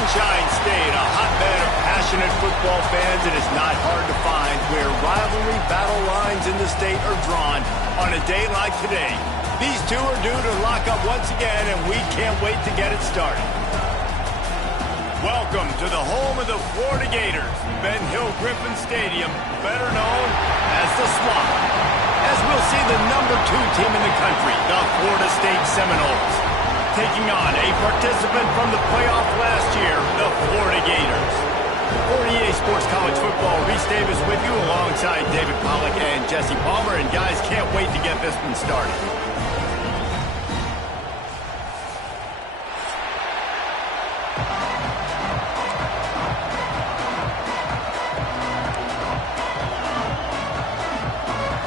Sunshine State, a hotbed of passionate football fans. It is not hard to find where rivalry battle lines in the state are drawn on a day like today. These two are due to lock up once again, and we can't wait to get it started. Welcome to the home of the Florida Gators, Ben Hill Griffin Stadium, better known as the Swamp. As we'll see the #2 team in the country, the Florida State Seminoles, taking on a participant from the playoff last year, the Florida Gators. For EA Sports College Football, Reese Davis with you alongside David Pollack and Jesse Palmer. And guys, can't wait to get this one started.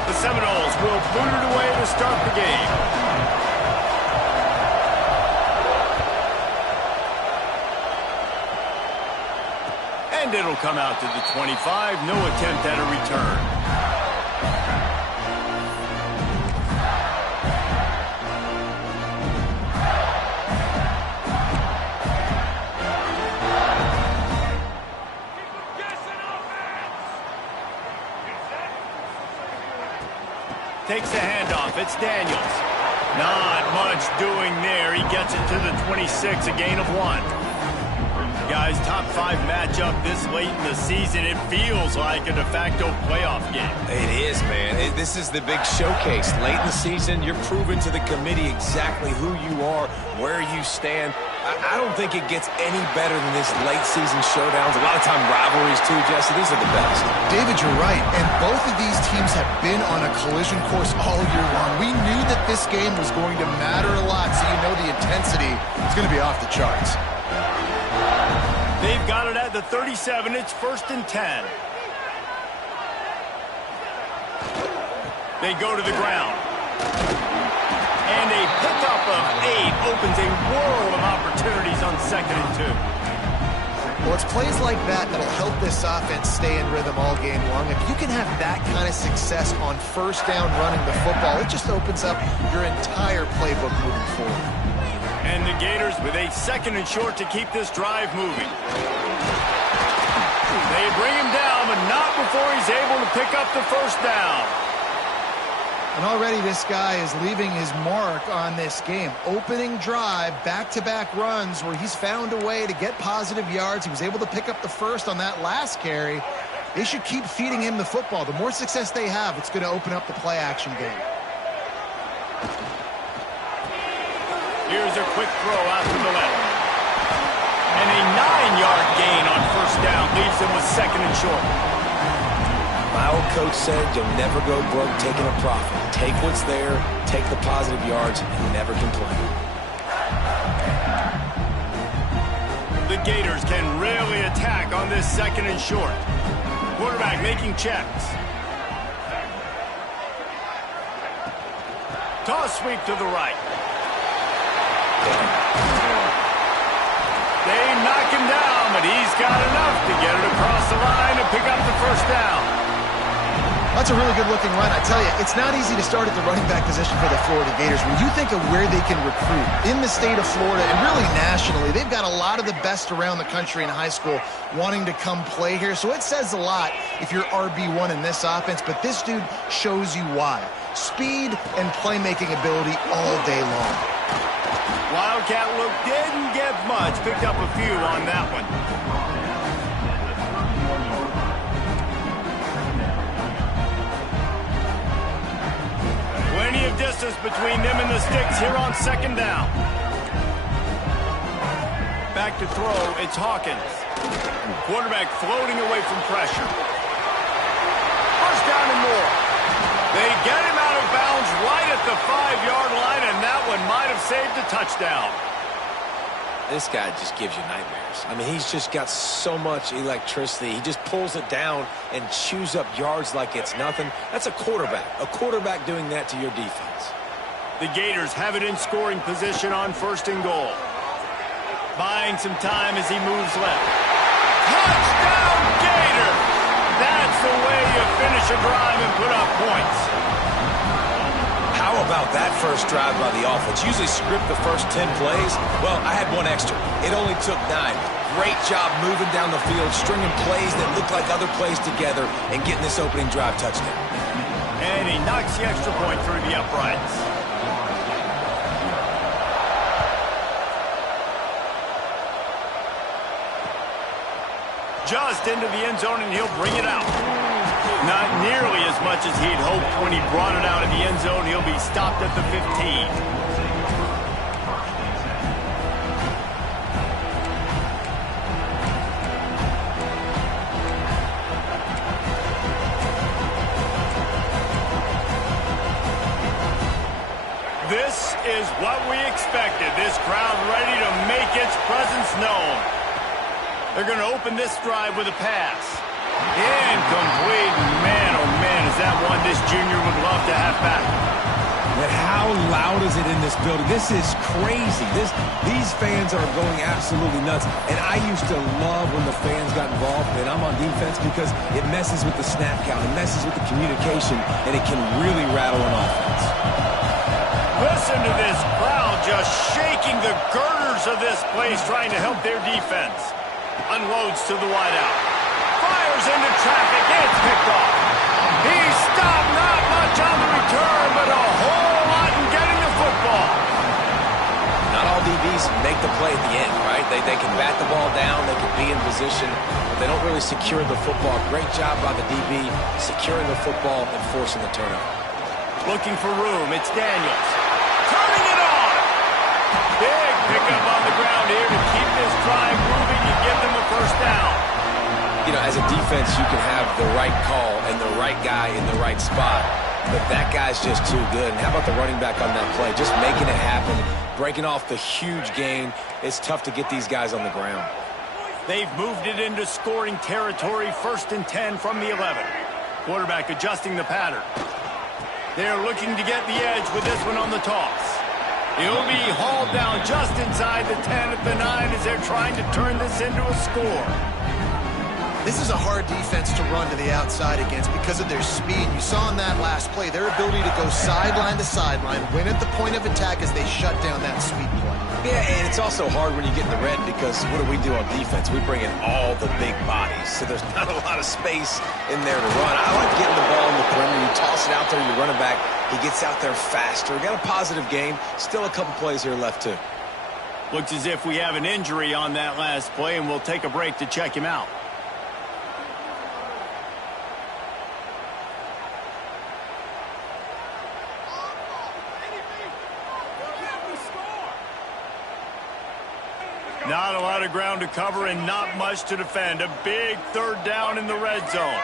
The Seminoles will boot it away to start the game. And it'll come out to the 25. No attempt at a return. Takes the handoff. It's Daniels. Not much doing there. He gets it to the 26, a gain of 1. Guys, top 5 matchup this late in the season. It feels like a de facto playoff game. It is, man. This is the big showcase. Late in the season, you're proving to the committee exactly who you are, where you stand. I don't think it gets any better than this late season showdowns. A lot of time rivalries, too, Jesse. These are the best. David, you're right. And both of these teams have been on a collision course all year long. We knew that this game was going to matter a lot, so you know the intensity is going to be off the charts. They've got it at the 37. It's 1st and 10. They go to the ground. And a pickup of 8 opens a world of opportunities on 2nd and 2. Well, it's plays like that that'll help this offense stay in rhythm all game long. If you can have that kind of success on 1st down running the football, it just opens up your entire playbook moving forward. And the Gators with a 2nd and short to keep this drive moving. They bring him down, but not before he's able to pick up the 1st down. And already this guy is leaving his mark on this game. Opening drive, back-to-back runs where he's found a way to get positive yards. He was able to pick up the 1st on that last carry. They should keep feeding him the football. The more success they have, it's going to open up the play-action game. Here's a quick throw out to the left. And a 9-yard gain on 1st down leaves him with 2nd and short. My old coach said you'll never go broke taking a profit. Take what's there, take the positive yards, and never complain. The Gators can really attack on this 2nd and short. Quarterback making checks. Toss sweep to the right. They knock him down, but he's got enough to get it across the line and pick up the 1st down. That's a really good-looking run. I tell you, it's not easy to start at the running back position for the Florida Gators. When you think of where they can recruit in the state of Florida and really nationally, they've got a lot of the best around the country in high school wanting to come play here. So it says a lot if you're RB1 in this offense, but this dude shows you why. Speed and playmaking ability all day long. Wildcat look didn't get much. Picked up a few on that one. Plenty of distance between them and the sticks here on 2nd down. Back to throw, it's Hawkins. Quarterback floating away from pressure. 1st down and more. They get him out of bounds right at the 5-yard line, and that one might have saved a touchdown. This guy just gives you nightmares. I mean, he's just got so much electricity. He just pulls it down and chews up yards like it's nothing. That's a quarterback doing that to your defense. The Gators have it in scoring position on 1st and goal. Buying some time as he moves left. Touchdown, Gators! That's the way you finish a drive and put up points. How about that first drive by the offense? Usually script the first 10 plays. Well, I had one extra. It only took 9. great job moving down the field, stringing plays that look like other plays together, and getting this opening drive touchdown. And he knocks the extra point through the uprights. Just into the end zone, and he'll bring it out. Not nearly as much as he'd hoped when he brought it out of the end zone. He'll be stopped at the 15. This is what we expected. This crowd ready to make its presence known. They're going to open this drive with a pass. Incomplete. Man, oh man, is that one this junior would love to have back. But how loud is it in this building? This is crazy. These fans are going absolutely nuts. And I used to love when the fans got involved, and I'm on defense, because it messes with the snap count. It messes with the communication, and it can really rattle an offense. Listen to this crowd just shaking the girders of this place, trying to help their defense. Unloads to the wideout. Fires into traffic. It's picked off. He stopped, not much on the return, but a whole lot in getting the football. Not all DBs make the play at the end, right? They can bat the ball down, they can be in position, but they don't really secure the football. Great job by the DB securing the football and forcing the turnover. Looking for room. It's Daniels. Turning it on. Big pickup on the ground here to keep this drive moving and give them a first down. You know, as a defense, you can have the right call and the right guy in the right spot, but that guy's just too good. And how about the running back on that play? Just making it happen, breaking off the huge gain. It's tough to get these guys on the ground. They've moved it into scoring territory, 1st and 10 from the 11. Quarterback adjusting the pattern. They're looking to get the edge with this one on the toss. He'll be hauled down just inside the 10 at the 9 as they're trying to turn this into a score. This is a hard defense to run to the outside against because of their speed. You saw in that last play their ability to go sideline to sideline, win at the point of attack as they shut down that sweep play. Yeah, and it's also hard when you get in the red because what do on defense? We bring in all the big bodies, so there's not a lot of space in there to run. I like getting the ball in the perimeter. You toss it out there, you run it back. He gets out there faster. Got a positive game. Still a couple plays here left, too. Looks as if we have an injury on that last play, and we'll take a break to check him out. Not a lot of ground to cover and not much to defend. A big 3rd down in the red zone.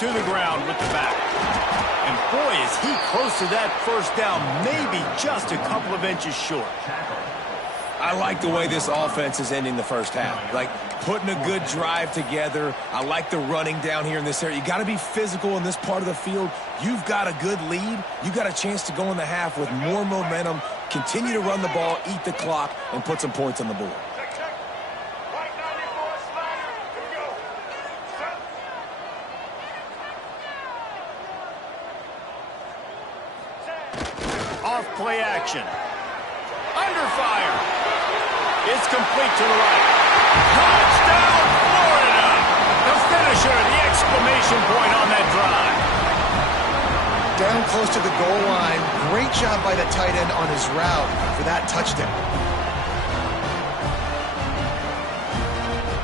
To the ground with the back. And boy, is he close to that first down, maybe just a couple of inches short. I like the way this offense is ending the first half. Like, putting a good drive together. I like the running down here in this area. You got to be physical in this part of the field. You've got a good lead. You got a chance to go in the half with more momentum, continue to run the ball, eat the clock, and put some points on the board. Off play action. Under fire. It's complete to the right. Touchdown, Florida! The finisher, the exclamation point on that drive. Down close to the goal line. Great job by the tight end on his route for that touchdown.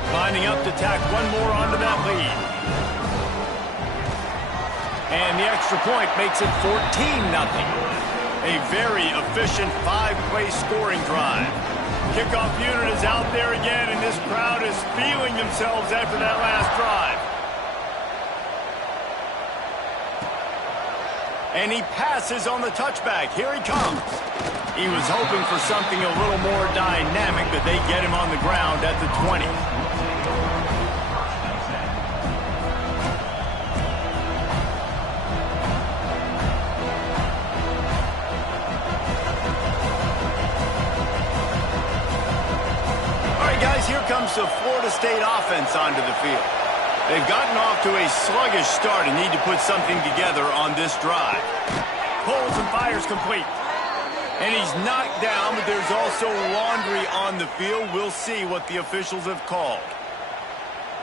Lining up to tack one more onto that lead. And the extra point makes it 14-0. A very efficient 5-play scoring drive. Kickoff unit is out there again, and this crowd is feeling themselves after that last drive. And he passes on the touchback. Here he comes. He was hoping for something a little more dynamic, but they get him on the ground at the 20. Here comes the Florida State offense onto the field. They've gotten off to a sluggish start and need to put something together on this drive. Pulls and fires complete. And he's knocked down, but there's also laundry on the field. We'll see what the officials have called.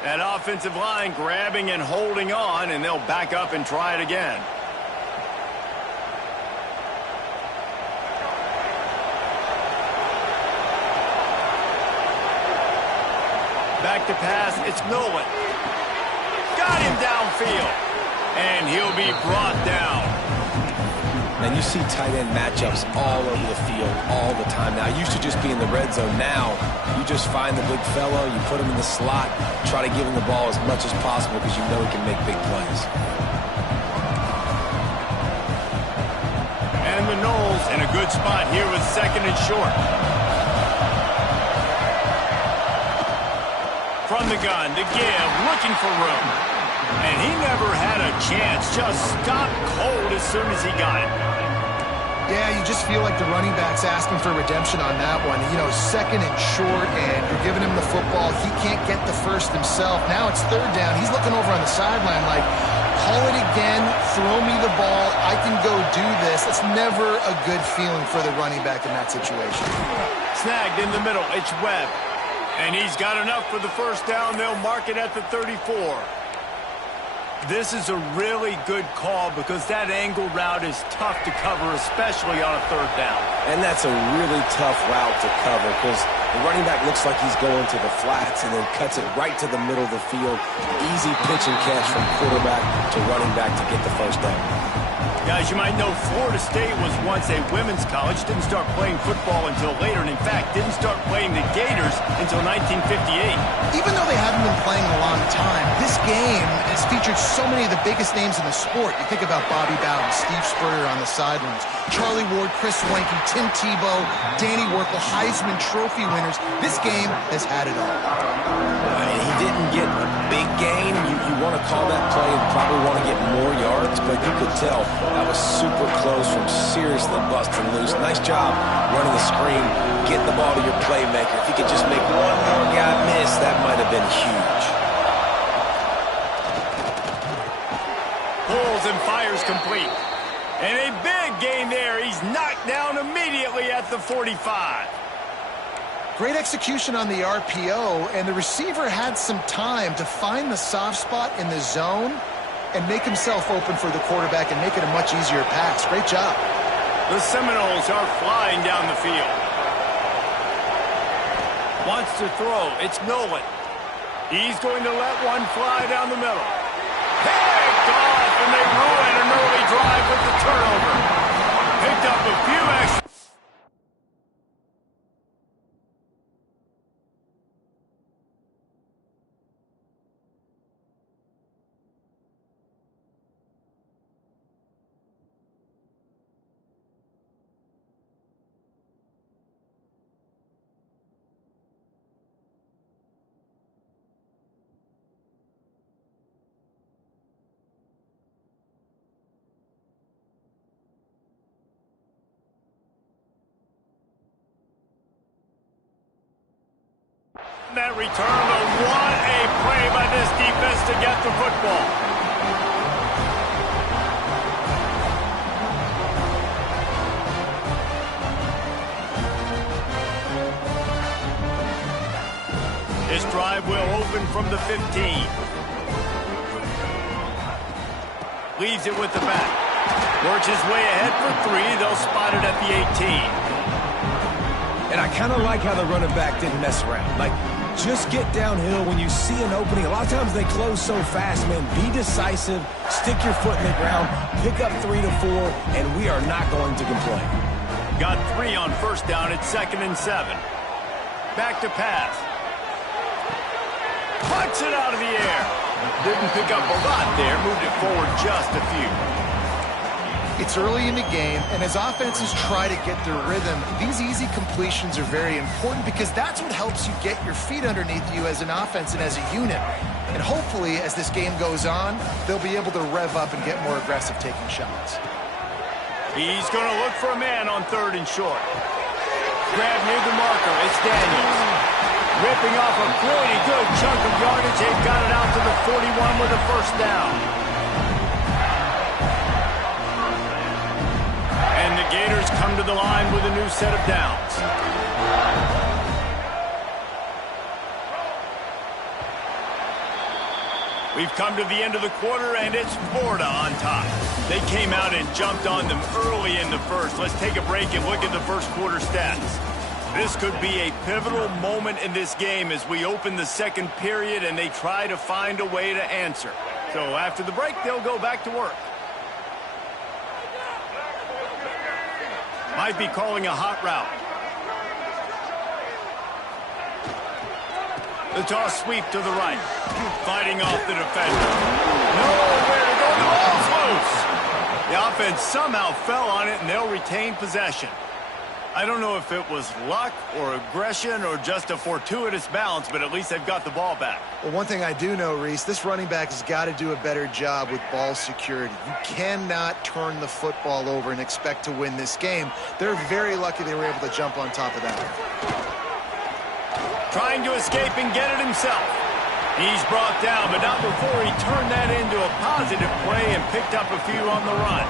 That offensive line grabbing and holding on, and they'll back up and try it again. Back to pass, it's Nolan. Got him downfield. And he'll be brought down. And you see tight end matchups all over the field all the time. Now, it used to just be in the red zone. Now, you just find the big fellow, you put him in the slot, try to give him the ball as much as possible because you know he can make big plays. And the Knowles in a good spot here with 2nd and short. From the gun, to give, looking for room. And he never had a chance, just stopped cold as soon as he got it. Yeah, you just feel like the running back's asking for redemption on that one. You know, 2nd and short, and you're giving him the football. He can't get the first himself. Now it's 3rd down. He's looking over on the sideline like, call it again, throw me the ball, I can go do this. It's never a good feeling for the running back in that situation. Snagged in the middle, it's Webb. And he's got enough for the first down. They'll mark it at the 34. This is a really good call because that angle route is tough to cover, especially on a 3rd down. And that's a really tough route to cover because the running back looks like he's going to the flats and then cuts it right to the middle of the field. Easy pitch and catch from quarterback to running back to get the first down. Guys, you might know Florida State was once a women's college, didn't start playing football until later, and in fact, didn't start playing the Gators until 1958. Even though they haven't been playing in a long time, this game has featured so many of the biggest names in the sport. You think about Bobby Bowden, Steve Spurrier on the sidelines, Charlie Ward, Chris Wenke, Tim Tebow, Danny Werkle, Heisman Trophy winners. This game has had it all. He didn't get a big gain. You want to call that play and probably want to get more yards, but you could tell that was super close from seriously busting loose. Nice job running the screen, getting the ball to your playmaker. If you could just make one more guy miss, that might have been huge. Pulls and fires complete. And a big gain there. He's knocked down immediately at the 45. Great execution on the RPO, and the receiver had some time to find the soft spot in the zone and make himself open for the quarterback and make it a much easier pass. Great job. The Seminoles are flying down the field. Wants to throw. It's Nolan. He's going to let one fly down the middle. Picked off, and they ruin an early drive with the turnover. Picked up a few extra. That return, but what a play by this defense to get the football. This drive will open from the 15. Leaves it with the back. Works his way ahead for 3. They'll spot it at the 18. And I kind of like how the running back didn't mess around. Like, just get downhill when you see an opening. A lot of times they close so fast, man. Be decisive, stick your foot in the ground, pick up 3 to 4, and we are not going to complain. Got 3 on first down. It's 2nd and 7. Back to pass. Puts it out of the air. Didn't pick up a lot there. Moved it forward just a few. It's early in the game, and as offenses try to get their rhythm, these easy completions are very important because that's what helps you get your feet underneath you as an offense and as a unit. And hopefully, as this game goes on, they'll be able to rev up and get more aggressive taking shots. He's going to look for a man on 3rd and short. Grab near the marker. It's Daniels. Ripping off a pretty good chunk of yardage. They've got it out to the 41 with a first down. And the Gators come to to the line with a new set of downs. We've come to the end of the quarter, and it's Florida on top. They came out and jumped on them early in the first. Let's take a break and look at the first quarter stats. This could be a pivotal moment in this game as we open the second period and they try to find a way to answer. So after the break, they'll go back to work. Might be calling a hot route. The toss sweep to the right. Fighting off the defender. Nowhere to go. The ball's loose. The offense somehow fell on it, and they'll retain possession. I don't know if it was luck or aggression or just a fortuitous bounce, but at least they've got the ball back. Well, one thing I do know, Reese, this running back has got to do a better job with ball security. You cannot turn the football over and expect to win this game. They're very lucky they were able to jump on top of that. Trying to escape and get it himself. He's brought down, but not before he turned that into a positive play and picked up a few on the run.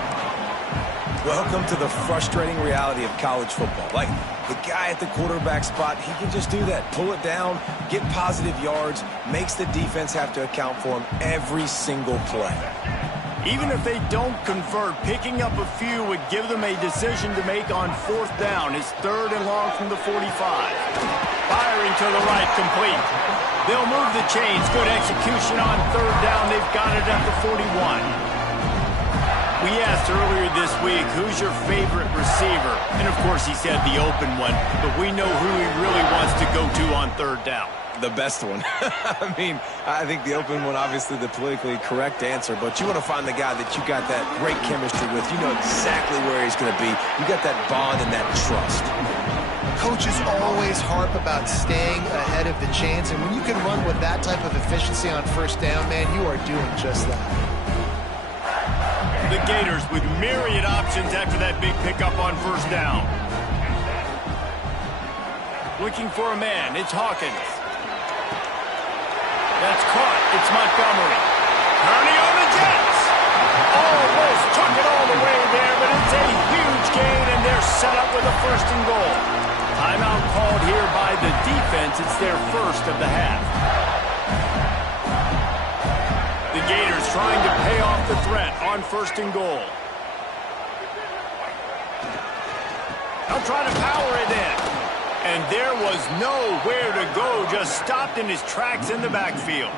Welcome to the frustrating reality of college football. Like, the guy at the quarterback spot, he can just do that. Pull it down, get positive yards, makes the defense have to account for him every single play. Even if they don't convert, picking up a few would give them a decision to make on fourth down. It's 3rd and long from the 45. Firing to the right, complete. They'll move the chains. Good execution on 3rd down. They've got it at the 41. We asked earlier this week, who's your favorite receiver? And, of course, he said the open one, but we know who he really wants to go to on 3rd down. The best one. I mean, I think the open one, obviously the politically correct answer, but you want to find the guy that you got that great chemistry with. You know exactly where he's going to be. You got that bond and that trust. Coaches always harp about staying ahead of the chains, and when you can run with that type of efficiency on 1st down, man, you are doing just that. The Gators with myriad options after that big pickup on 1st down. Looking for a man. It's Hawkins. That's caught. It's Montgomery. Turning on the Jets. Almost took it all the way there, but it's a huge gain, and they're set up with a 1st and goal. Timeout called here by the defense. It's their first of the half. The Gators trying to pay off the threat on 1st and goal. They'll try to power it in. And there was nowhere to go, just stopped in his tracks in the backfield.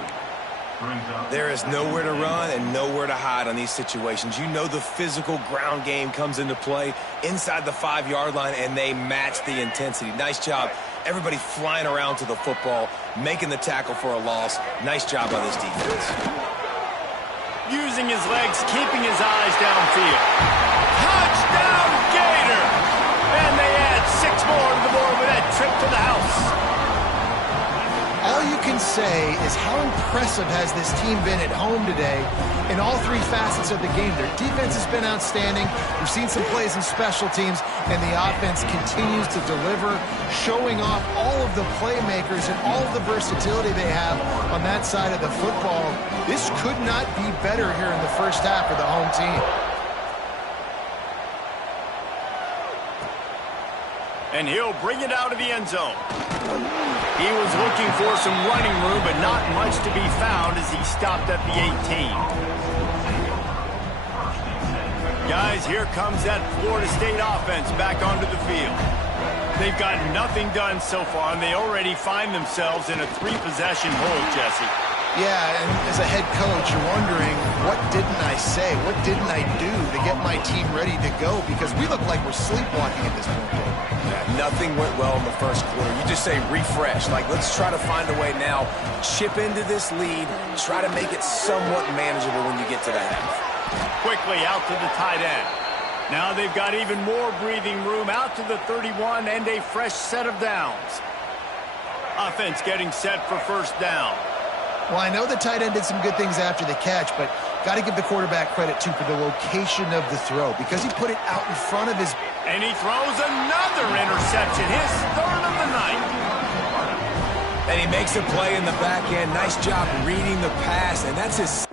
There is nowhere to run and nowhere to hide on these situations. You know the physical ground game comes into play inside the 5-yard line, and they match the intensity. Nice job. Everybody flying around to the football, making the tackle for a loss. Nice job by this defense. Using his legs, keeping his eyes downfield. Touchdown, Gator! And they add 6 more to the board with that trip to the house. All you can say is how impressive has this team been at home today in all 3 facets of the game. Their defense has been outstanding. We've seen some plays in special teams, and the offense continues to deliver, showing off all of the playmakers and all of the versatility they have on that side of the football. This could not be better here in the first half for the home team. And he'll bring it out of the end zone. He was looking for some running room, but not much to be found as he stopped at the 18. Guys, here comes that Florida State offense back onto the field. They've got nothing done so far, and they already find themselves in a 3-possession hole, Jesse. Yeah, and as a head coach, you're wondering, what didn't I say? What didn't I do to get my team ready to go? Because we look like we're sleepwalking at this point. Nothing went well in the first quarter. You just say refresh. Like, let's try to find a way now. Chip into this lead. Try to make it somewhat manageable when you get to the half. Quickly out to the tight end. Now they've got even more breathing room out to the 31 and a fresh set of downs. Offense getting set for 1st down. Well, I know the tight end did some good things after the catch, but got to give the quarterback credit, too, for the location of the throw because he put it out in front of his... And he throws another interception, his 3rd of the night. And he makes a play in the back end. Nice job reading the pass, and that's his...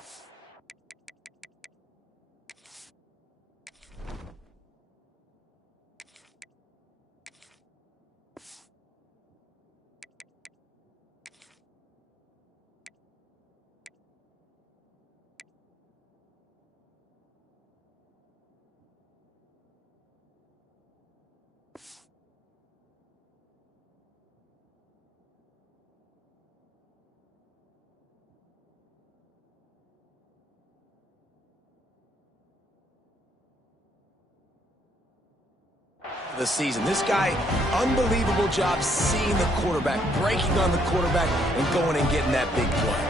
of the season. This guy, unbelievable job seeing the quarterback, breaking on the quarterback, and going and getting that big play.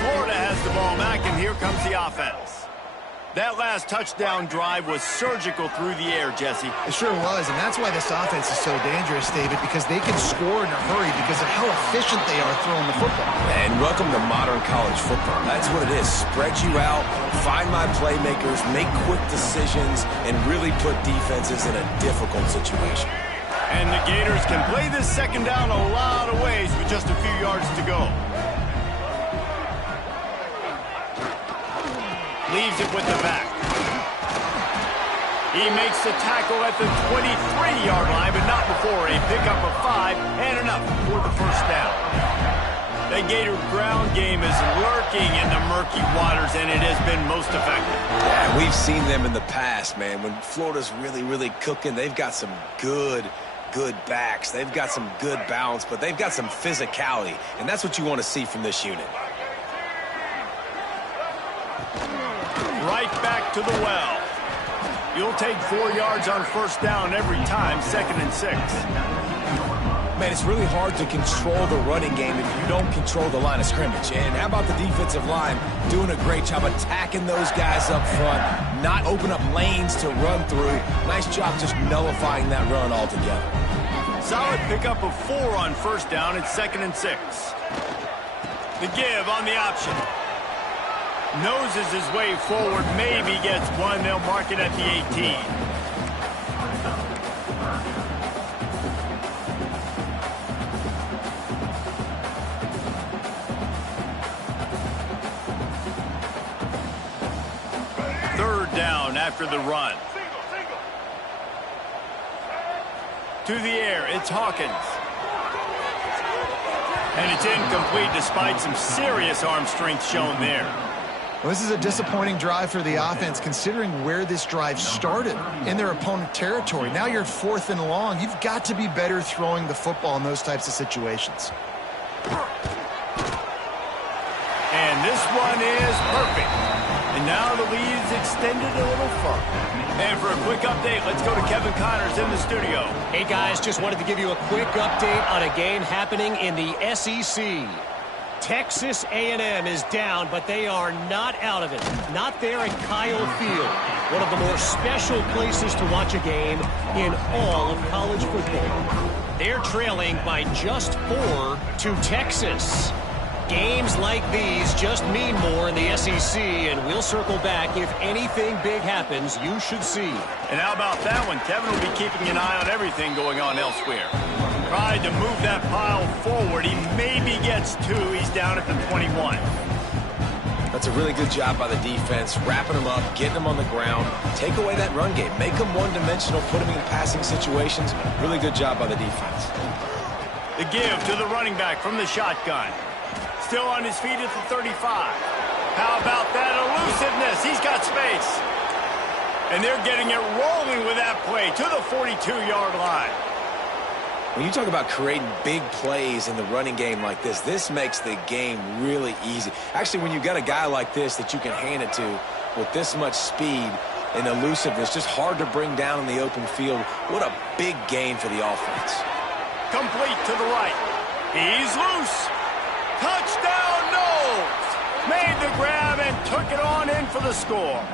Florida has the ball back, and here comes the offense. That last touchdown drive was surgical through the air, Jesse. It sure was, and that's why this offense is so dangerous, David, because they can score in a hurry because of how efficient they are throwing the football. And welcome to modern college football. That's what it is. Spread you out, find my playmakers, make quick decisions, and really put defenses in a difficult situation. And the Gators can play this second down a lot of ways with just a few yards to go. Leaves it with the back. He makes the tackle at the 23-yard line, but not before a pickup of 5 and enough for the first down. The Gator ground game is lurking in the murky waters, and it has been most effective. Yeah, we've seen them in the past, man. When Florida's really cooking, they've got some good backs. They've got some good balance, but they've got some physicality, and that's what you want to see from this unit. Right back to the well. You'll take 4 yards on first down every time, 2nd and 6. Man, it's really hard to control the running game if you don't control the line of scrimmage. And how about the defensive line doing a great job attacking those guys up front, not open up lanes to run through. Nice job just nullifying that run altogether. Solid pickup of 4 on first down. It's 2nd and 6. The give on the option. Noses his way forward, maybe gets one. They'll mark it at the 18. Third down after the run. To the air, it's Hawkins. And it's incomplete despite some serious arm strength shown there. Well, this is a disappointing drive for the offense considering where this drive started in their opponent territory. Now you're 4th and long. You've got to be better throwing the football in those types of situations. And this one is perfect. And now the lead's extended a little further. And for a quick update, let's go to Kevin Connors in the studio. Hey, guys, just wanted to give you a quick update on a game happening in the SEC. Texas A&M is down, but they are not out of it. Not there at Kyle Field, one of the more special places to watch a game in all of college football. They're trailing by just 4 to Texas. Games like these just mean more in the SEC, and we'll circle back. If anything big happens, you should see. And how about that one? Kevin will be keeping an eye on everything going on elsewhere. Tried to move that pile forward. He maybe gets 2. He's down at the 21. That's a really good job by the defense, wrapping them up, getting them on the ground, take away that run game, make them one-dimensional, put them in passing situations. Really good job by the defense. The give to the running back from the shotgun. Still on his feet at the 35. How about that elusiveness? He's got space. And they're getting it rolling with that play to the 42-yard line. When you talk about creating big plays in the running game like this, this makes the game really easy. Actually, when you've got a guy like this that you can hand it to with this much speed and elusiveness, just hard to bring down in the open field, what a big gain for the offense. Complete to the right. He's loose. Touchdown, Knowles! Made the grab and took it on in for the score.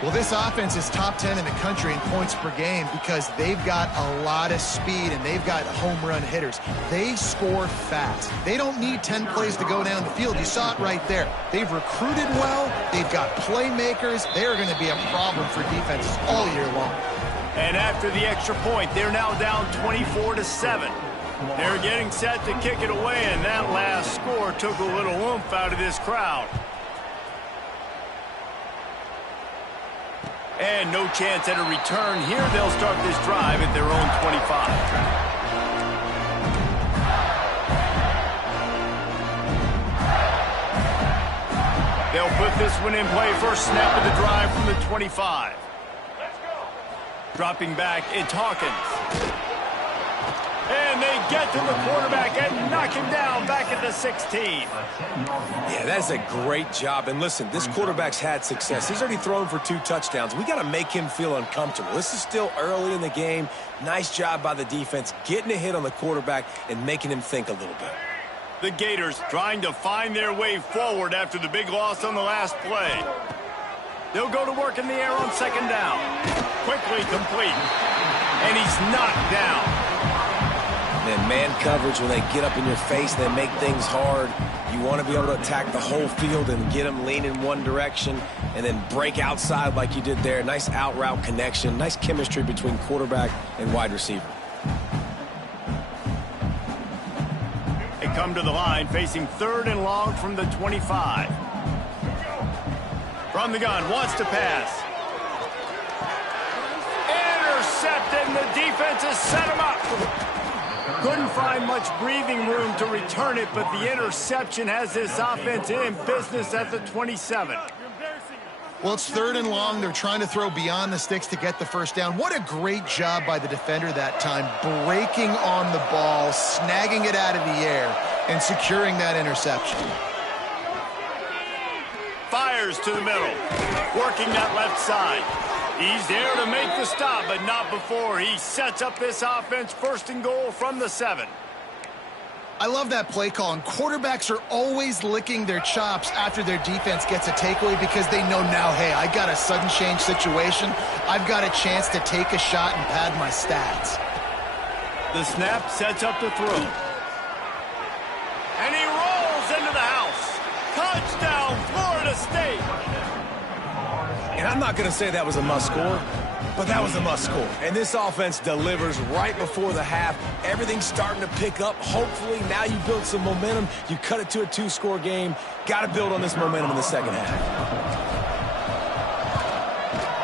Well, this offense is top 10 in the country in points per game because they've got a lot of speed and they've got home run hitters. They score fast. They don't need 10 plays to go down the field. You saw it right there. They've recruited well. They've got playmakers. They're going to be a problem for defenses all year long. And after the extra point, they're now down 24-7. They're getting set to kick it away, and that last score took a little oomph out of this crowd. And no chance at a return here. They'll start this drive at their own 25. They'll put this one in play. First snap of the drive from the 25. Dropping back, it's Hawkins. And they get to the quarterback and knock him down back at the 16. Yeah, that's a great job. And listen, this quarterback's had success. He's already thrown for 2 touchdowns. We got to make him feel uncomfortable. This is still early in the game. Nice job by the defense, getting a hit on the quarterback and making him think a little bit. The Gators trying to find their way forward after the big loss on the last play. They'll go to work in the air on second down. Quickly complete. And he's knocked down. And man coverage, when they get up in your face, they make things hard. You want to be able to attack the whole field and get them lean in one direction and then break outside like you did there. Nice out route connection. Nice chemistry between quarterback and wide receiver. They come to the line facing 3rd and long from the 25. From the gun, wants to pass. Intercepted, and the defense has set him up. Couldn't find much breathing room to return it, but the interception has this offense in business at the 27. Well, it's 3rd and long. They're trying to throw beyond the sticks to get the first down. What a great job by the defender that time, breaking on the ball, snagging it out of the air, and securing that interception. Fires to the middle, working that left side. He's there to make the stop, but not before he sets up this offense 1st and goal from the 7. I love that play call, and quarterbacks are always licking their chops after their defense gets a takeaway because they know now, hey, I got a sudden change situation. I've got a chance to take a shot and pad my stats. The snap sets up the throw. And he rolls into the house. Touchdown, Florida State. And I'm not going to say that was a must-score, but that was a must-score. And this offense delivers right before the half. Everything's starting to pick up. Hopefully, now you build some momentum. You cut it to a 2-score game. Got to build on this momentum in the second half.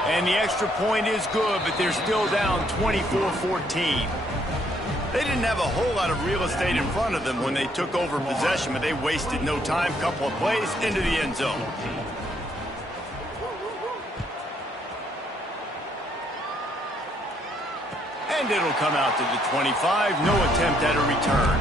And the extra point is good, but they're still down 24-14. They didn't have a whole lot of real estate in front of them when they took over possession, but they wasted no time. Couple of plays into the end zone. And it'll come out to the 25. No attempt at a return.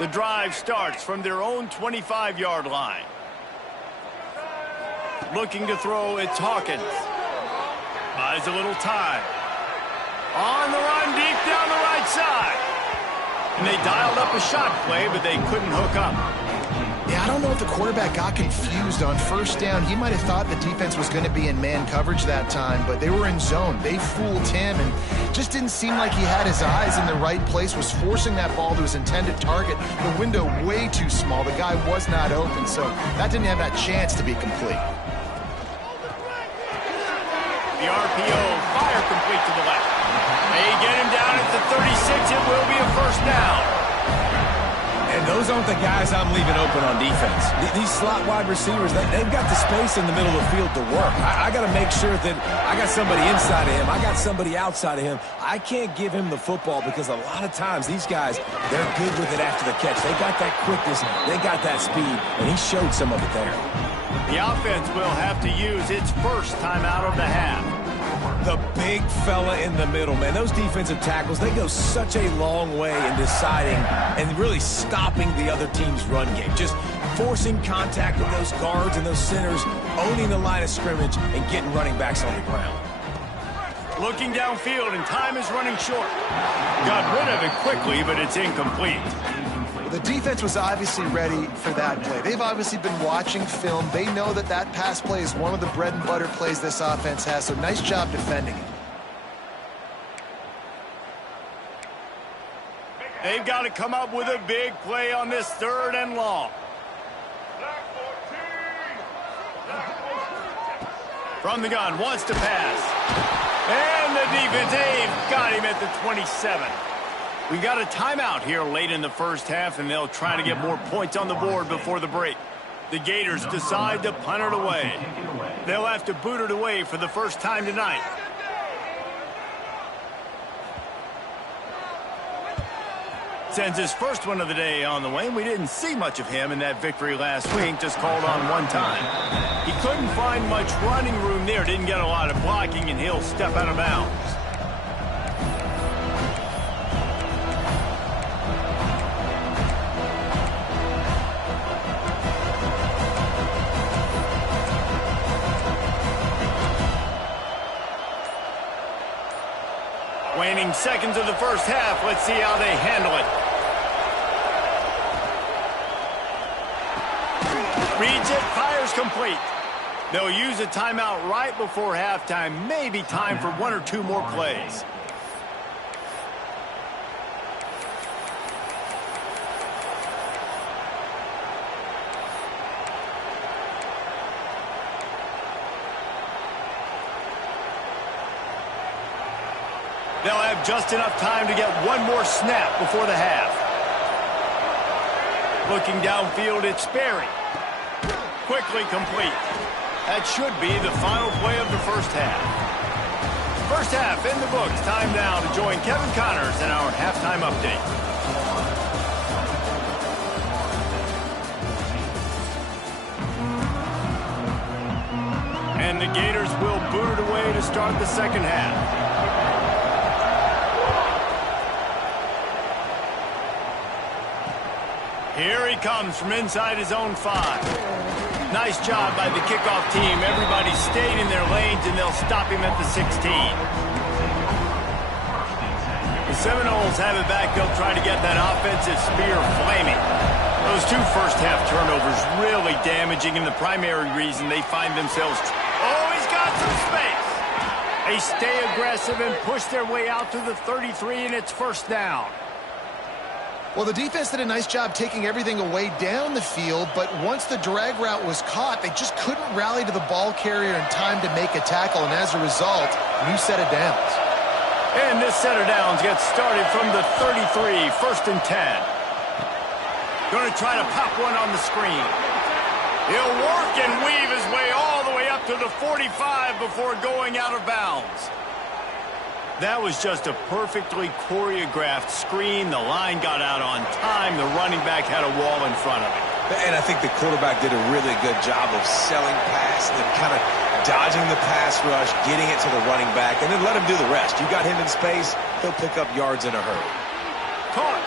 The drive starts from their own 25-yard line. Looking to throw, it's Hawkins. Buys a little time. On the run, deep down the right side. And they dialed up a shot play, but they couldn't hook up. Yeah, I don't know if the quarterback got confused on 1st down. He might have thought the defense was going to be in man coverage that time, but they were in zone. They fooled him and just didn't seem like he had his eyes in the right place, was forcing that ball to his intended target. The window way too small. The guy was not open, so that didn't have that chance to be complete. The RPO, fire complete to the left. They get him down at the 36. It will be a 1st down. And those aren't the guys I'm leaving open on defense. These slot wide receivers, they've got the space in the middle of the field to work. I got to make sure that I got somebody inside of him. I got somebody outside of him. I can't give him the football because a lot of times these guys, they're good with it after the catch. They got that quickness. They got that speed, and he showed some of it there. The offense will have to use its first time out of the half. The big fella in the middle, man. Those defensive tackles, they go such a long way in deciding and really stopping the other team's run game. Just forcing contact with those guards and those centers, owning the line of scrimmage, and getting running backs on the ground. Looking downfield, and time is running short. Got rid of it quickly, but it's incomplete. The defense was obviously ready for that play. They've obviously been watching film. They know that that pass play is one of the bread and butter plays this offense has, so nice job defending it. They've got to come up with a big play on this 3rd and long. From the gun, wants to pass. And the defense, they've got him at the 27. We got a timeout here late in the 1st half, and they'll try to get more points on the board before the break. The Gators decide to punt it away. They'll have to boot it away for the first time tonight. Sends his first one of the day on the way. We didn't see much of him in that victory last week, just called on one time. He couldn't find much running room there, didn't get a lot of blocking, and he'll step out of bounds. Waning seconds of the first half. Let's see how they handle it. Reads it, fires complete. They'll use a timeout right before halftime. Maybe time for one or two more plays. They'll have just enough time to get one more snap before the half. Looking downfield, it's Sperry. Quickly complete. That should be the final play of the first half. First half in the books. Time now to join Kevin Connors in our halftime update. And the Gators will boot it away to start the second half. Here he comes from inside his own 5. Nice job by the kickoff team. Everybody stayed in their lanes, and they'll stop him at the 16. The Seminoles have it back. They'll try to get that offensive spear flaming. Those two first-half turnovers really damaging, and the primary reason they find themselves... Oh, he's got some space. They stay aggressive and push their way out to the 33, and it's first down. Well, the defense did a nice job taking everything away down the field, but once the drag route was caught, they just couldn't rally to the ball carrier in time to make a tackle, and as a result, new set of downs. And this set of downs gets started from the 33, first and 10. Going to try to pop one on the screen. He'll work and weave his way all the way up to the 45 before going out of bounds. That was just a perfectly choreographed screen. The line got out on time. The running back had a wall in front of him. And I think the quarterback did a really good job of selling past and kind of dodging the pass rush, getting it to the running back, and then let him do the rest. You got him in space, he'll pick up yards in a hurry. Caught.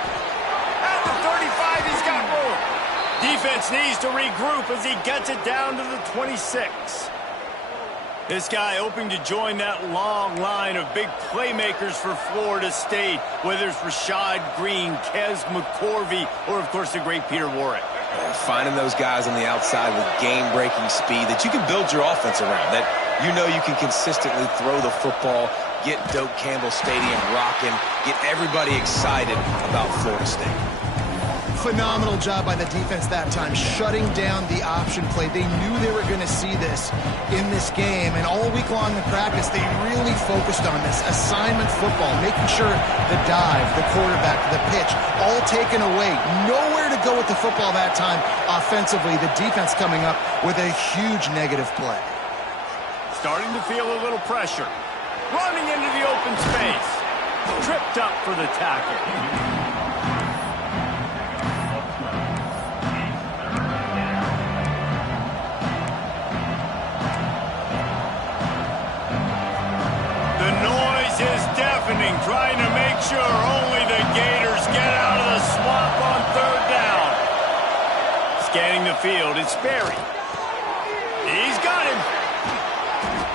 At the 35, he's got room. Defense needs to regroup as he gets it down to the 26. This guy hoping to join that long line of big playmakers for Florida State, whether it's Rashad Green, Kez McCorvey, or, of course, the great Peter Warrick. Finding those guys on the outside with game-breaking speed that you can build your offense around, that you know you can consistently throw the football, get Doak Campbell Stadium rocking, get everybody excited about Florida State. Phenomenal job by the defense that time, shutting down the option play. They knew they were going to see this in this game, and all week long in practice, they really focused on this assignment football, making sure the dive, the quarterback, the pitch, all taken away. Nowhere to go with the football that time offensively. The defense coming up with a huge negative play. Starting to feel a little pressure. Running into the open space. Tripped up for the tackle. Trying to make sure only the Gators get out of the swamp on third down. Scanning the field, it's Sperry. He's got him.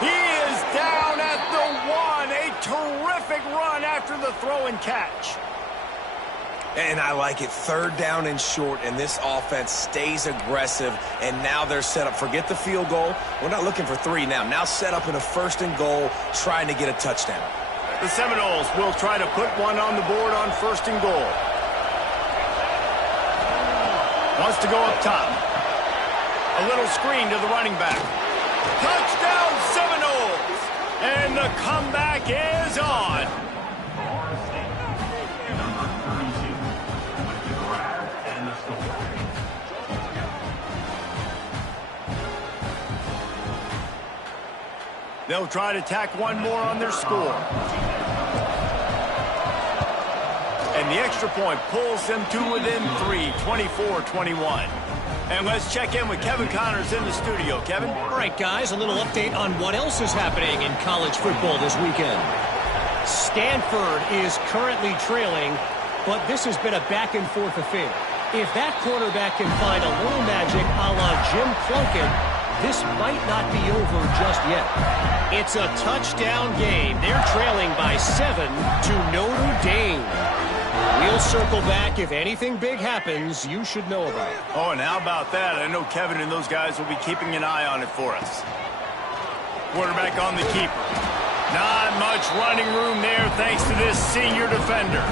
He is down at the 1. A terrific run after the throw and catch. And I like it. Third down and short, and this offense stays aggressive, and now they're set up. Forget the field goal. We're not looking for 3 now. Now set up in a first and goal, trying to get a touchdown. The Seminoles will try to put one on the board on first and goal. Wants to go up top. A little screen to the running back. Touchdown Seminoles! And the comeback is on. They'll try to tack one more on their score. And And the extra point pulls them to within 3, 24-21. And let's check in with Kevin Connors in the studio. Kevin? All right, guys, a little update on what else is happening in college football this weekend. Stanford is currently trailing, but this has been a back-and-forth affair. If that quarterback can find a little magic a la Jim Plunkett, this might not be over just yet. It's a touchdown game. They're trailing by 7 to Notre Dame. We'll circle back. If anything big happens, you should know about it. Oh, and how about that? I know Kevin and those guys will be keeping an eye on it for us. Quarterback on the keeper. Not much running room there thanks to this senior defender.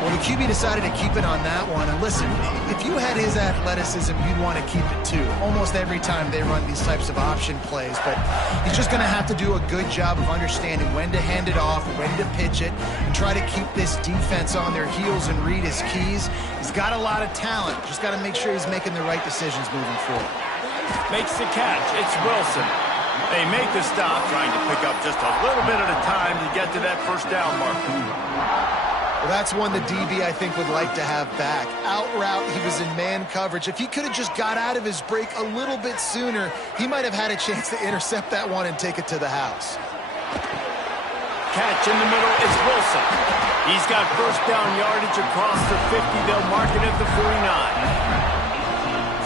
Well, the QB decided to keep it on that one. And listen, if you had his athleticism, you'd want to keep it too. Almost every time they run these types of option plays. But he's just going to have to do a good job of understanding when to hand it off, when to pitch it, and try to keep this defense on their heels and read his keys. He's got a lot of talent. Just got to make sure he's making the right decisions moving forward. Makes the catch. It's Wilson. They make the stop, trying to pick up just a little bit at a time to get to that first down marker. Well, that's one the DB, I think, would like to have back. Out route, he was in man coverage. If he could have just got out of his break a little bit sooner, he might have had a chance to intercept that one and take it to the house. Catch in the middle, it's Wilson. He's got first down yardage across the 50. They'll mark it at the 49.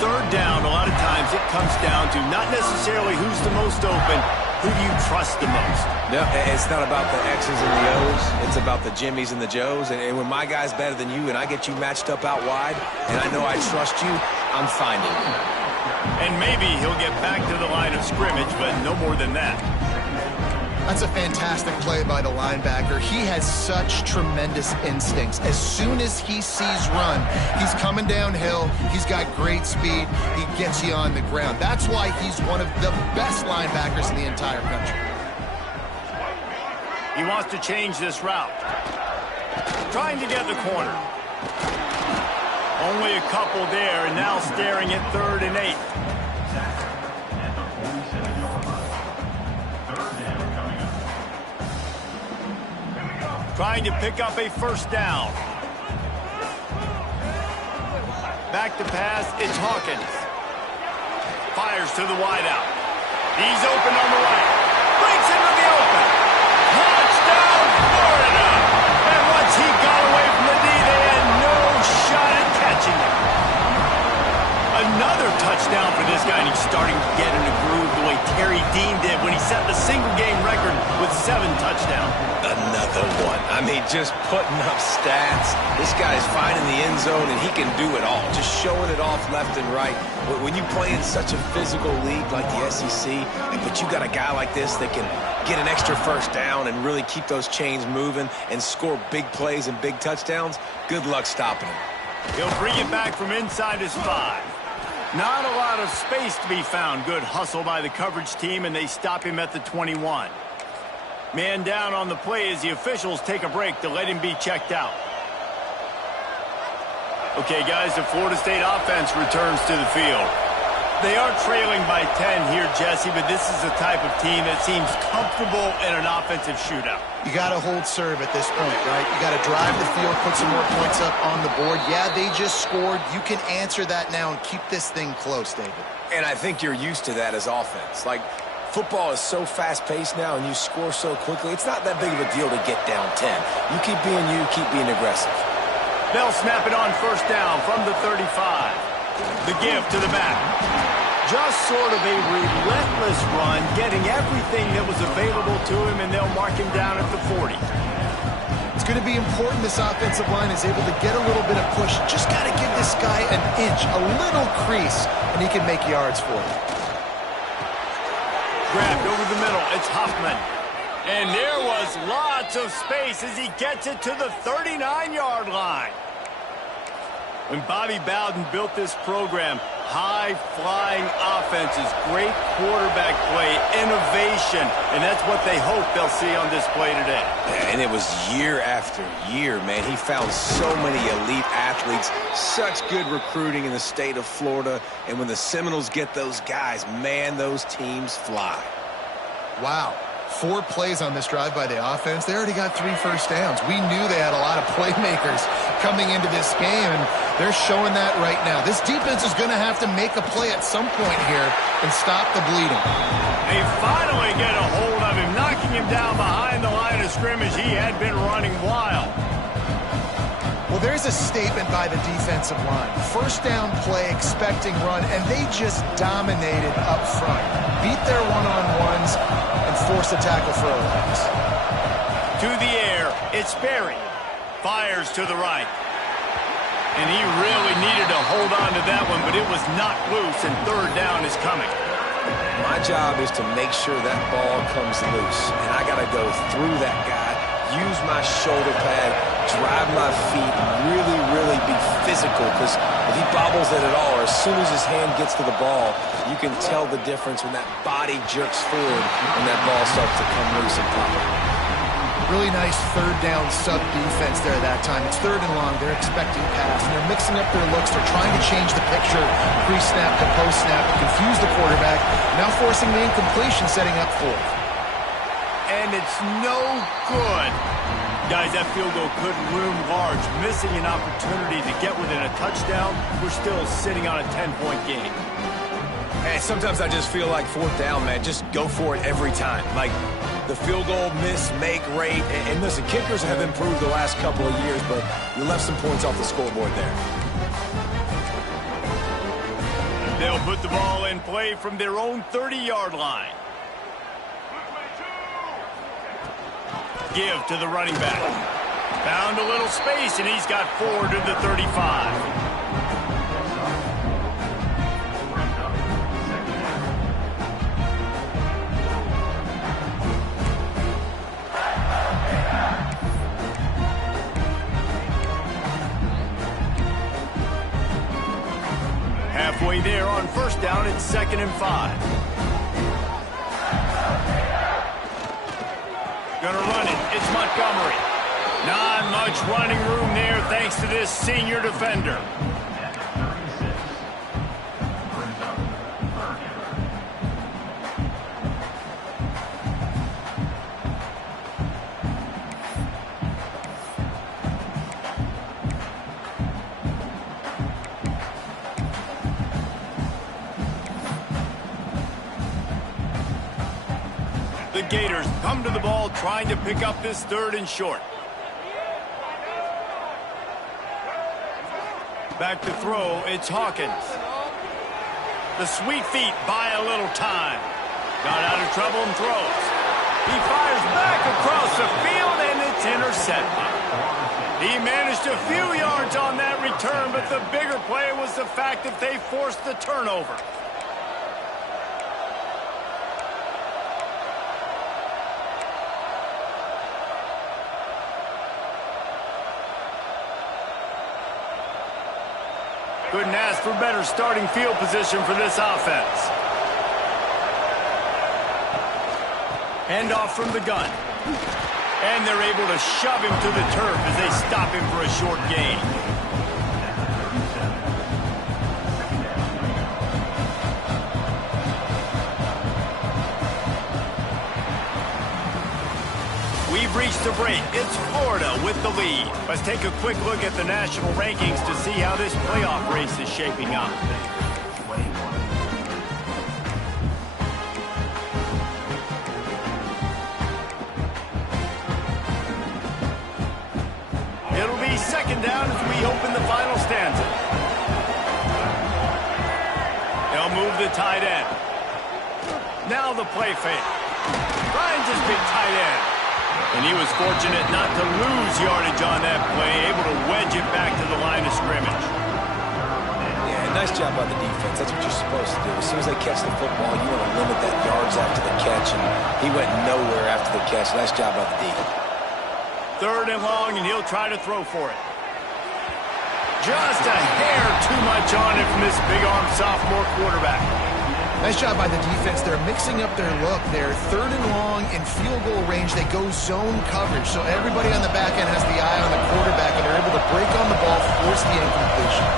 Third down, a lot of times it comes down to not necessarily who's the most open, who do you trust the most? No, it's not about the X's and the O's. It's about the Jimmys and the Joes. And when my guy's better than you and I get you matched up out wide, and I know I trust you, I'm finding you. And maybe he'll get back to the line of scrimmage, but no more than that. That's a fantastic play by the linebacker. He has such tremendous instincts. As soon as he sees run, he's coming downhill. He's got great speed. He gets you on the ground. That's why he's one of the best linebackers in the entire country. He wants to change this route. Trying to get the corner. Only a couple there, and now staring at 3rd and 8. Trying to pick up a first down. Back to pass, it's Hawkins. Fires to the wideout. He's open on the right. Breaks into the open. Touchdown, Florida! And once he got away from the D, they had no shot at catching him. Another touchdown for this guy, and he's starting to get in a groove the way Terry Dean did when he set the single-game record with 7 touchdowns. Another one. I mean, just putting up stats. This guy's finding the end zone, and he can do it all. Just showing it off left and right. When you play in such a physical league like the SEC, but you got a guy like this that can get an extra first down and really keep those chains moving and score big plays and big touchdowns, good luck stopping him. He'll bring it back from inside his 5. Not a lot of space to be found. Good hustle by the coverage team, and they stop him at the 21. Man down on the play as the officials take a break to let him be checked out. Okay, guys, the Florida State offense returns to the field. They are trailing by 10 here, Jesse, but this is the type of team that seems comfortable in an offensive shootout. You got to hold serve at this point, right? You got to drive the field, put some more points up on the board. Yeah, they just scored. You can answer that now and keep this thing close, David. And I think you're used to that as offense. Like, football is so fast-paced now and you score so quickly, it's not that big of a deal to get down 10. You keep being aggressive. They'll snap it on first down from the 35. The give to the back. Just sort of a relentless run, getting everything that was available to him, and they'll mark him down at the 40. It's going to be important this offensive line is able to get a little bit of push. Just got to give this guy an inch, a little crease, and he can make yards for you. Grabbed over the middle. It's Huffman. And there was lots of space as he gets it to the 39-yard line. When Bobby Bowden built this program, high-flying offenses, great quarterback play, innovation, and that's what they hope they'll see on display today. And it was year after year, man. He found so many elite athletes, such good recruiting in the state of Florida, and when the Seminoles get those guys, man, those teams fly. Wow. 4 plays on this drive by the offense. They already got 3 first downs. We knew they had a lot of playmakers coming into this game, and they're showing that right now. This defense is going to have to make a play at some point here and stop the bleeding. They finally get a hold of him, knocking him down behind the line of scrimmage. He had been running wild. Well, there's a statement by the defensive line. First down play, expecting run, and they just dominated up front. Beat their one-on-ones and forced a tackle for a loss. To the air, it's Berry. Fires to the right. And he really needed to hold on to that one, but it was knocked loose, and third down is coming. My job is to make sure that ball comes loose, and I got to go through that guy, use my shoulder pad, drive my feet, and really be physical, because if he bobbles it at all, or as soon as his hand gets to the ball, you can tell the difference when that body jerks forward and that ball starts to come loose and pop. Really nice third down sub defense there that time. It's third and long. They're expecting pass, and they're mixing up their looks. They're trying to change the picture pre-snap to post-snap to confuse the quarterback, now forcing the incompletion, setting up fourth. And it's no good. Guys, that field goal could loom large. Missing an opportunity to get within a touchdown. We're still sitting on a 10-point game. Hey, sometimes I just feel like fourth down, man. Just go for it every time. Like the field goal miss, make rate. And listen, kickers have improved the last couple of years, but you left some points off the scoreboard there. They'll put the ball in play from their own 30-yard line. Give to the running back. Found a little space, and he's got 4 to the 35. Halfway there on first down, it's 2nd and 5. Gonna run it. It's Montgomery. Not much running room there thanks to this senior defender. The Gators come to the ball trying to pick up this 3rd and short. Back to throw, it's Hawkins. The sweet feet buy a little time. Got out of trouble and throws. He fires back across the field, and it's intercepted. He managed a few yards on that return, but the bigger play was the fact that they forced the turnover. Couldn't ask for better starting field position for this offense. Handoff from the gun. And they're able to shove him to the turf as they stop him for a short gain. We've reached the break. It's Florida with the lead. Let's take a quick look at the national rankings to see how this playoff race is shaping up. It'll be 2nd down as we open the final stanza. They'll move the tight end. Now the play fake. Finds his big tight end. And he was fortunate not to lose yardage on that play, able to wedge it back to the line of scrimmage. Yeah, nice job by the defense. That's what you're supposed to do. As soon as they catch the football, you want to limit that yards after the catch, and he went nowhere after the catch. Nice job by the D. 3rd and long, and he'll try to throw for it. Just a hair too much on it from this big-arm sophomore quarterback. Nice job by the defense. They're mixing up their look. They're 3rd and long in field goal range. They go zone coverage. So everybody on the back end has the eye on the quarterback, and they're able to break on the ball, force the incompletion.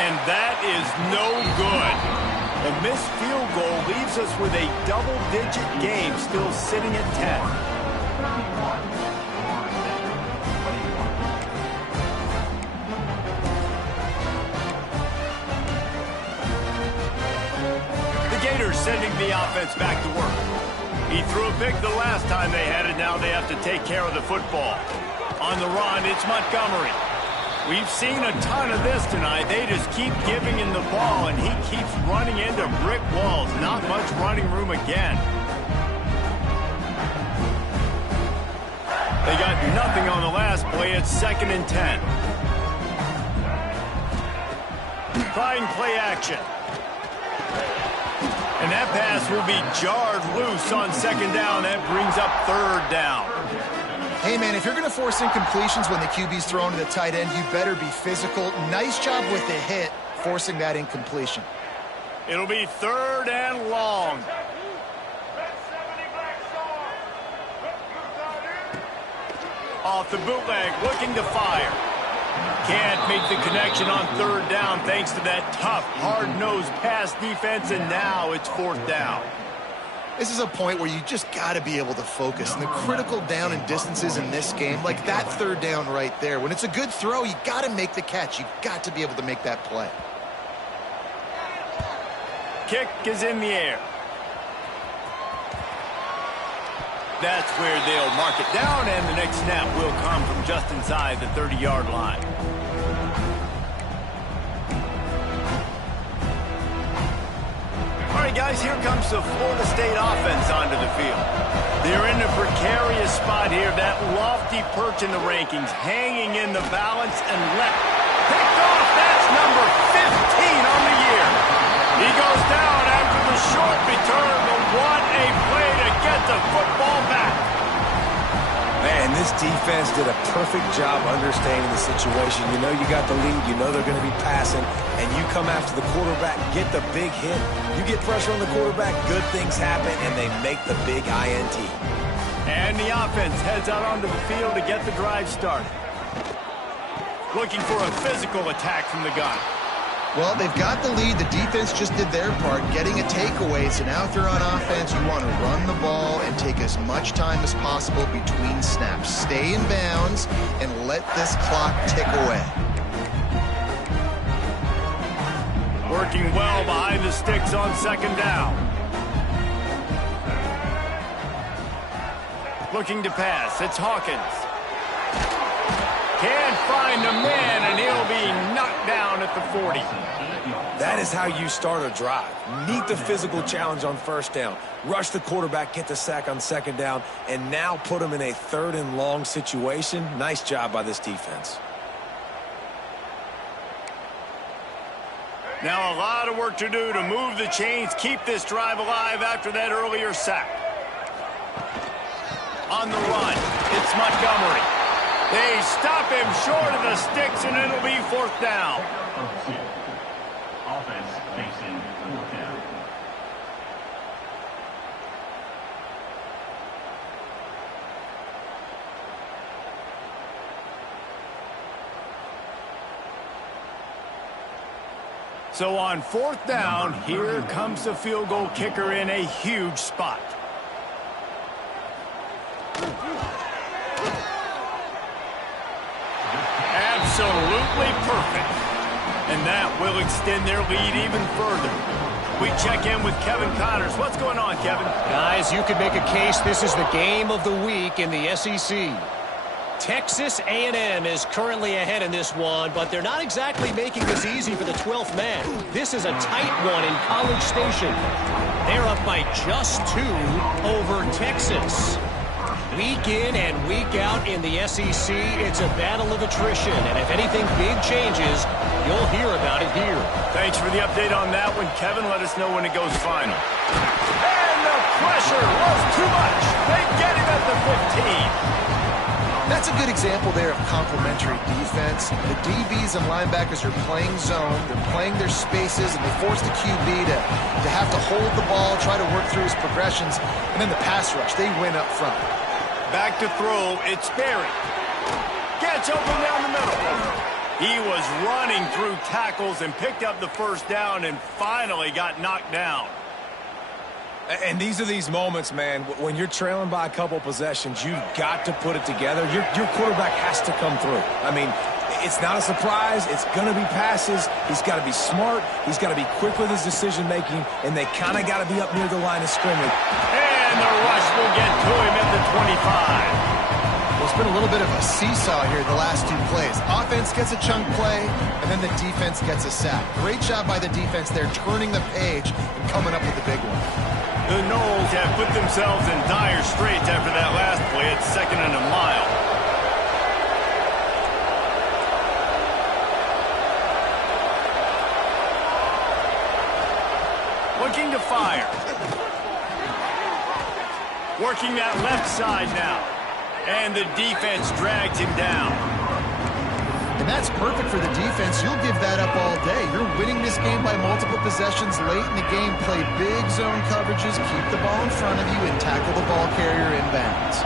And that is no good. And missed field goal leaves us with a double-digit game still sitting at 10. Sending the offense back to work. He threw a pick the last time they had it. Now they have to take care of the football. On the run, it's Montgomery. We've seen a ton of this tonight. They just keep giving him the ball, and he keeps running into brick walls. Not much running room again. They got nothing on the last play. It's 2nd and 10. Trying play action. And that pass will be jarred loose on 2nd down. That brings up 3rd down. Hey, man, if you're going to force incompletions when the QB's thrown to the tight end, you better be physical. Nice job with the hit, forcing that incompletion. It'll be 3rd and long. Off the bootleg, looking to fire. Can't make the connection on 3rd down thanks to that tough, hard-nosed pass defense, and now it's 4th down. This is a point where you just got to be able to focus. And the critical down and distances in this game, like that 3rd down right there, when it's a good throw, you got to make the catch. You've got to be able to make that play. Kick is in the air. That's where they'll mark it down, and the next snap will come from just inside the 30-yard line. All right, guys, here comes the Florida State offense onto the field. They're in a precarious spot here, that lofty perch in the rankings, hanging in the balance and picked off. That's number 15 on the year. He goes down after the short return, but what a play to get the football back. Man, this defense did a perfect job understanding the situation. You know you got the lead. You know they're going to be passing. And you come after the quarterback, get the big hit. You get pressure on the quarterback, good things happen, and they make the big INT. And the offense heads out onto the field to get the drive started. Looking for a physical attack from the gun. Well, they've got the lead. The defense just did their part, getting a takeaway. So now if you're on offense, you want to run the ball and take as much time as possible between snaps. Stay in bounds and let this clock tick away. Working well behind the sticks on 2nd down. Looking to pass. It's Hawkins. Can't find a man, and he'll be knocked down at the 40. That is how you start a drive. Meet the physical challenge on 1st down. Rush the quarterback, get the sack on 2nd down, and now put him in a 3rd and long situation. Nice job by this defense. Now a lot of work to do to move the chains, keep this drive alive after that earlier sack. On the run, it's Montgomery. They stop him short of the sticks, and it'll be 4th down. Offense facing 4th down. So on 4th down, here comes the field goal kicker in a huge spot. Absolutely perfect. And that will extend their lead even further. We check in with Kevin Connors. What's going on, Kevin? Guys, you could make a case this is the game of the week in the SEC. Texas A&M is currently ahead in this one, but they're not exactly making this easy for the 12th man. This is a tight one in College Station. They're up by just 2 over Texas. Week in and week out in the SEC, it's a battle of attrition, and if anything big changes, you'll hear about it here. Thanks for the update on that one, Kevin. Let us know when it goes final. And the pressure was too much. They get him at the 15. That's a good example there of complementary defense. The DBs and linebackers are playing zone, they're playing their spaces, and they force the QB to have to hold the ball, try to work through his progressions, and then the pass rush, they win up front. Back to throw, it's Berry. Gets open down the middle. He was running through tackles and picked up the first down and finally got knocked down. And these are these moments, man, when you're trailing by a couple possessions, you've got to put it together. Your quarterback has to come through. I mean, it's not a surprise. It's going to be passes. He's got to be smart. He's got to be quick with his decision-making, and they kind of got to be up near the line of scrimmage. And the rush will get to him at the 25. Well, it's been a little bit of a seesaw here the last two plays. Offense gets a chunk play, and then the defense gets a sack. Great job by the defense there, turning the page and coming up with the big one. The Knowles have put themselves in dire straits after that last play at 2nd and a mile. Looking to fire. Working that left side now. And the defense dragged him down. And that's perfect for the defense. You'll give that up all day. You're winning this game by multiple possessions late in the game. Play big zone coverages, keep the ball in front of you, and tackle the ball carrier inbounds.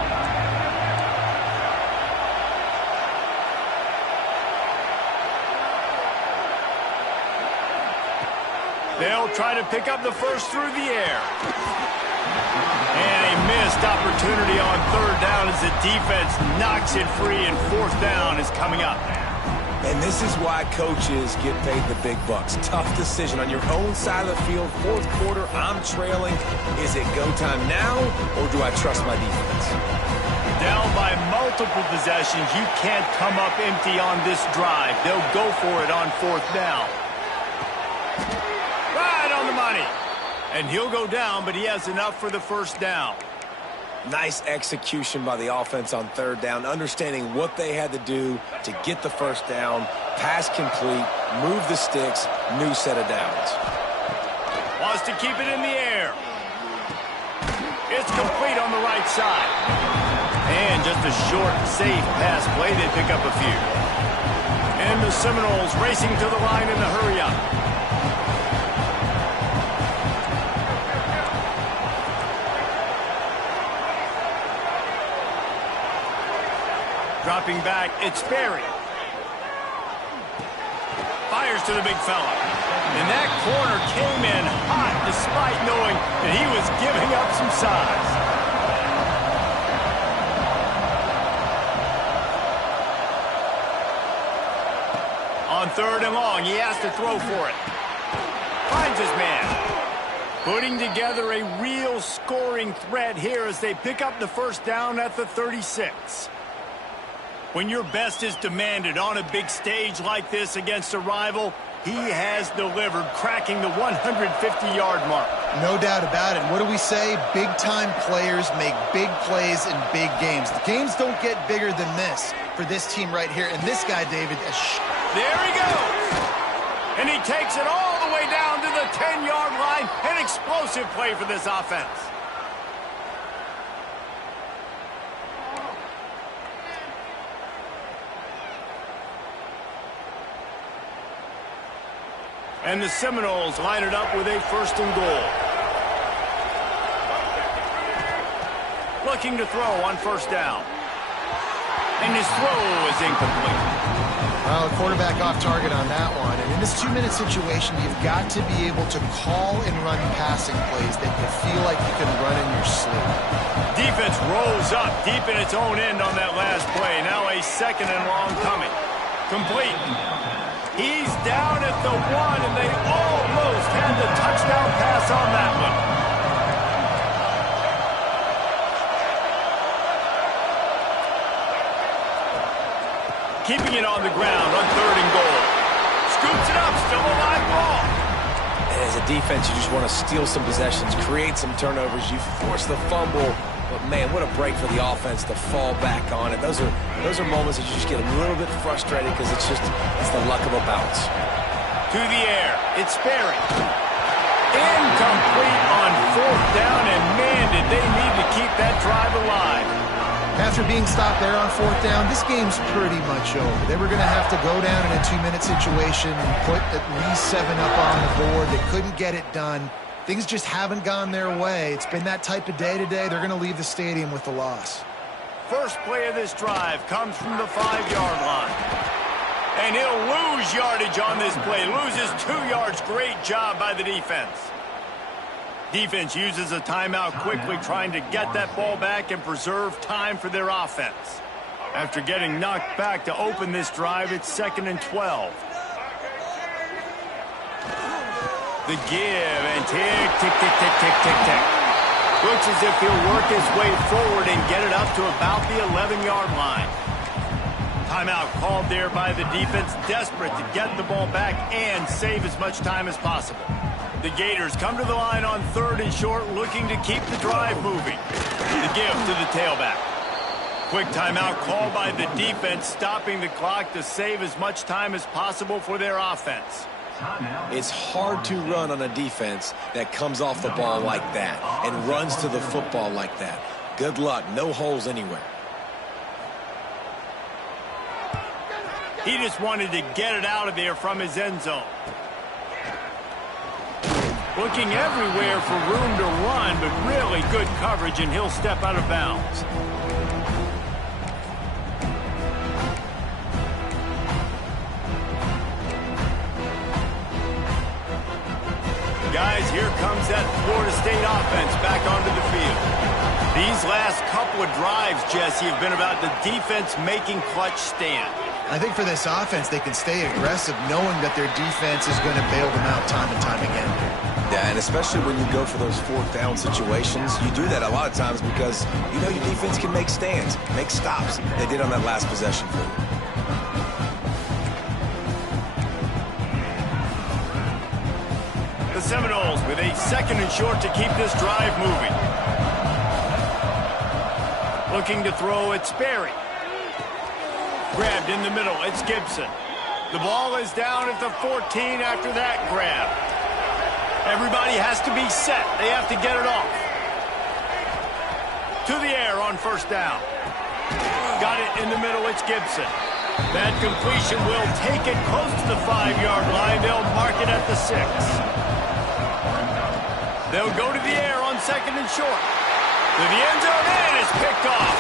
They'll try to pick up the first through the air. And a missed opportunity on 3rd down as the defense knocks it free, and 4th down is coming up. And this is why coaches get paid the big bucks. Tough decision on your own side of the field. 4th quarter, I'm trailing. Is it go time now, or do I trust my defense? Down by multiple possessions, you can't come up empty on this drive. They'll go for it on 4th down. Right on the money. And he'll go down, but he has enough for the first down. Nice execution by the offense on 3rd down, understanding what they had to do to get the first down, pass complete, move the sticks, new set of downs. Wants to keep it in the air. It's complete on the right side. And just a short, safe pass play. They pick up a few. And the Seminoles racing to the line in the hurry-up. Dropping back, it's Berry. Fires to the big fella. And that corner came in hot despite knowing that he was giving up some size. On 3rd and long, he has to throw for it. Finds his man. Putting together a real scoring threat here as they pick up the first down at the 36. When your best is demanded on a big stage like this against a rival, he has delivered, cracking the 150-yard mark. No doubt about it. What do we say? Big-time players make big plays in big games. The games don't get bigger than this for this team right here. And this guy, David, there he goes. And he takes it all the way down to the 10-yard line. An explosive play for this offense. And the Seminoles line it up with a 1st and goal. Looking to throw on 1st down. And his throw is incomplete. Well, the quarterback off target on that one. And in this 2-minute situation, you've got to be able to call and run passing plays that you feel like you can run in your sleep. Defense rolls up deep in its own end on that last play. Now a 2nd and long coming. Complete. He's down at the 1, and they almost had the touchdown pass on that one. Keeping it on the ground on 3rd and goal. Scoops it up, still a live ball. And as a defense, you just want to steal some possessions, create some turnovers. You force the fumble. But, man, what a break for the offense to fall back on it. Those are moments that you just get a little bit frustrated because it's the luck of a bounce. To the air, it's Berry. Incomplete on 4th down, and man, did they need to keep that drive alive. After being stopped there on 4th down, this game's pretty much over. They were going to have to go down in a 2-minute situation and put at least 7 up on the board. They couldn't get it done. Things just haven't gone their way. It's been that type of day today. They're going to leave the stadium with the loss. First play of this drive comes from the 5-yard line. And he'll lose yardage on this play. Loses 2 yards. Great job by the defense. Defense uses a timeout quickly, trying to get that ball back and preserve time for their offense. After getting knocked back to open this drive, it's 2nd and 12. The give and tick, tick, tick, tick, tick, tick, tick. Looks as if he'll work his way forward and get it up to about the 11-yard line. Timeout called there by the defense, desperate to get the ball back and save as much time as possible. The Gators come to the line on 3rd and short, looking to keep the drive moving. The give to the tailback. Quick timeout called by the defense, stopping the clock to save as much time as possible for their offense. It's hard to run on a defense that comes off the ball like that and runs to the football like that. Good luck. No holes anywhere. He just wanted to get it out of there from his end zone. Looking everywhere for room to run, but really good coverage, and he'll step out of bounds. Guys, here comes that Florida State offense back onto the field. These last couple of drives, Jesse, have been about the defense making clutch stand. I think for this offense, they can stay aggressive knowing that their defense is going to bail them out time and time again. Yeah, and especially when you go for those 4th down situations, you do that a lot of times because you know your defense can make stands, make stops. They did on that last possession for you. The Seminoles with a 2nd and short to keep this drive moving. Looking to throw, it's Sperry. Grabbed in the middle, it's Gibson. The ball is down at the 14 after that grab. Everybody has to be set. They have to get it off. To the air on 1st down. Got it in the middle, it's Gibson. That completion will take it close to the 5-yard line. They'll mark it at the 6. They'll go to the air on 2nd and short. To the end zone, and it's picked off.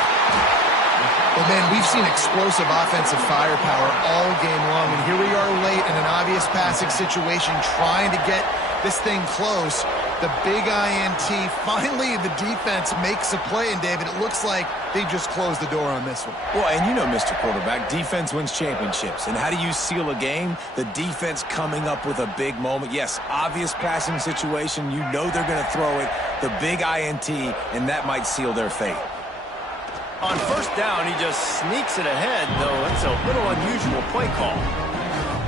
Well, man, we've seen explosive offensive firepower all game long, and here we are late in an obvious passing situation trying to get this thing close. The big INT, finally the defense makes a play, and David, it looks like they just closed the door on this one. Well, and you know, Mr. Quarterback, defense wins championships. And how do you seal a game? The defense coming up with a big moment. Yes, obvious passing situation. You know they're going to throw it. The big INT, and that might seal their fate. On 1st down, he just sneaks it ahead, though it's a little unusual play call.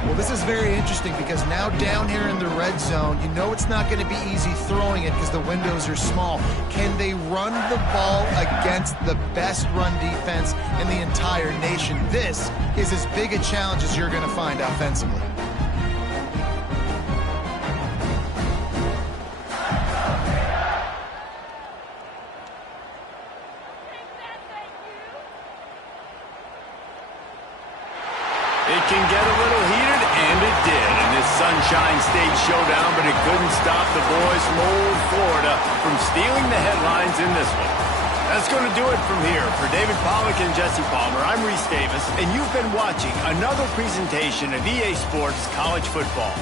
Well, this is very interesting because now down here in the red zone, you know it's not going to be easy throwing it because the windows are small. Can they run the ball against the best run defense in the entire nation? This is as big a challenge as you're going to find offensively. It can get a little heated, and it did in this Sunshine State showdown, but it couldn't stop the boys from old Florida from stealing the headlines in this one. That's going to do it from here. For David Pollack and Jesse Palmer, I'm Reese Davis, and you've been watching another presentation of EA Sports College Football.